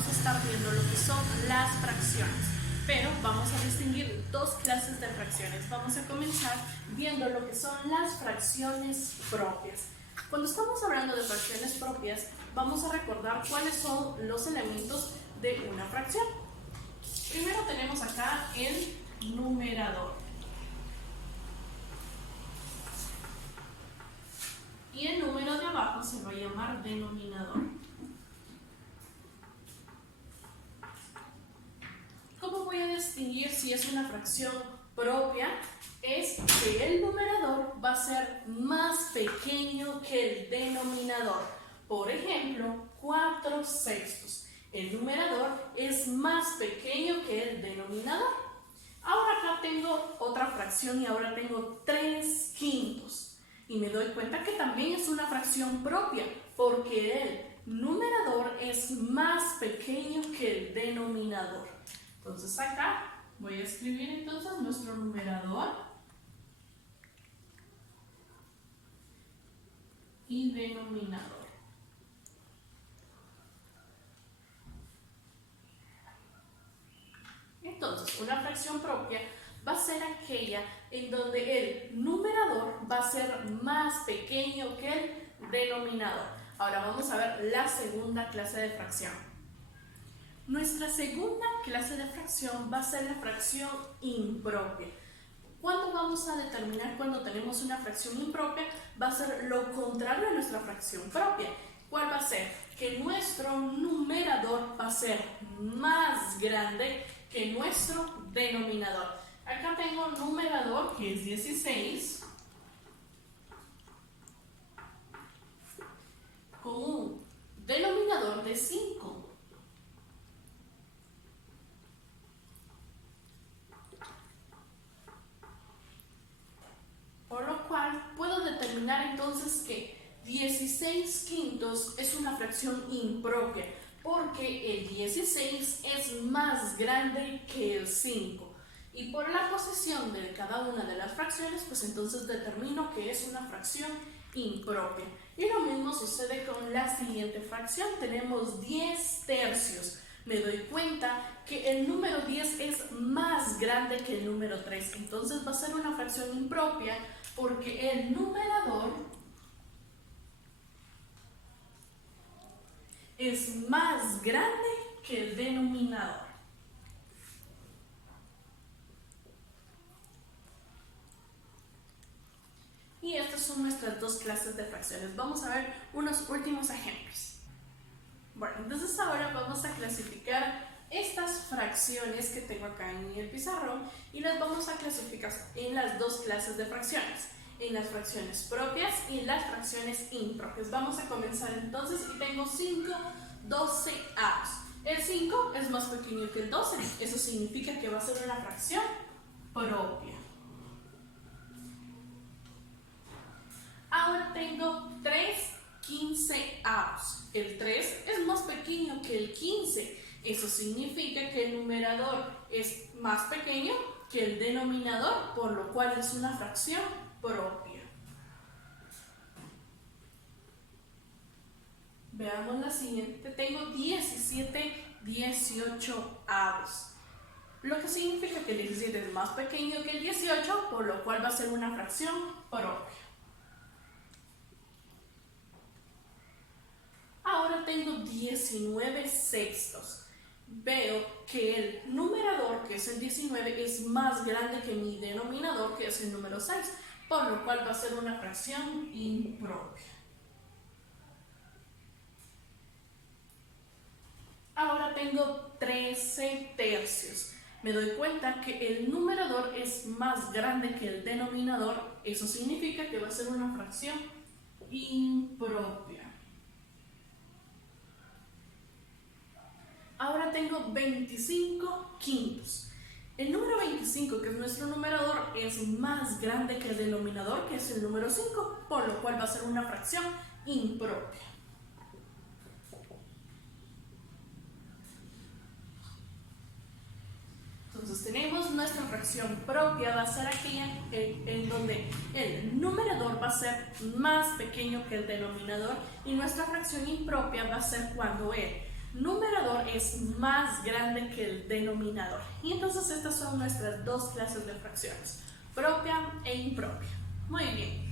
vamos a estar viendo lo que son las fracciones. Pero vamos a distinguir dos clases de fracciones. Vamos a comenzar viendo lo que son las fracciones propias. Cuando estamos hablando de fracciones propias, vamos a recordar cuáles son los elementos de una fracción. Primero tenemos acá el numerador. Y el número de abajo se va a llamar denominador. ¿Cómo voy a distinguir si es una fracción propia? Es que el numerador va a ser más pequeño que el denominador. Por ejemplo, 4/6. El numerador es más pequeño que el denominador. Ahora acá tengo otra fracción y ahora tengo 3/5. Y me doy cuenta que también es una fracción propia, porque el numerador es más pequeño que el denominador. Entonces acá voy a escribir entonces nuestro numerador y denominador. Entonces, una fracción propia va a ser aquella en donde el numerador va a ser más pequeño que el denominador. Ahora vamos a ver la segunda clase de fracción. Nuestra segunda clase de fracción va a ser la fracción impropia. ¿Cuándo vamos a determinar cuando tenemos una fracción impropia? Va a ser lo contrario a nuestra fracción propia. ¿Cuál va a ser? Que nuestro numerador va a ser más grande que nuestro denominador. Acá tengo un numerador que es 16 con un denominador de 5. Por lo cual puedo determinar entonces que 16/5 es una fracción impropia, porque el 16 es más grande que el 5. Y por la posición de cada una de las fracciones, pues entonces determino que es una fracción impropia. Y lo mismo sucede con la siguiente fracción. Tenemos 10/3. Me doy cuenta que el número 10 es más grande que el número 3. Entonces va a ser una fracción impropia porque el numerador es más grande que el denominador. Y estas son nuestras dos clases de fracciones. Vamos a ver unos últimos ejemplos. Bueno, entonces ahora vamos a clasificar estas fracciones que tengo acá en el pizarrón y las vamos a clasificar en las dos clases de fracciones, en las fracciones propias y en las fracciones impropias. Vamos a comenzar entonces y tengo 5/12. El 5 es más pequeño que el 12, eso significa que va a ser una fracción propia. Ahora tengo 3/15. El 3 es más pequeño que el 15. Eso significa que el numerador es más pequeño que el denominador, por lo cual es una fracción propia. Veamos la siguiente. Tengo 17/18. Lo que significa que el 17 es más pequeño que el 18, por lo cual va a ser una fracción propia. Ahora tengo 19/6. Veo que el numerador, que es el 19, es más grande que mi denominador, que es el número 6, por lo cual va a ser una fracción impropia. Ahora tengo 13/3. Me doy cuenta que el numerador es más grande que el denominador, eso significa que va a ser una fracción impropia. Ahora tengo 25/5. El número 25, que es nuestro numerador, es más grande que el denominador, que es el número 5, por lo cual va a ser una fracción impropia. Entonces tenemos nuestra fracción propia, va a ser aquella en donde el numerador va a ser más pequeño que el denominador, y nuestra fracción impropia va a ser cuando el numerador es más grande que el denominador. Y entonces estas son nuestras dos clases de fracciones, propia e impropia. Muy bien.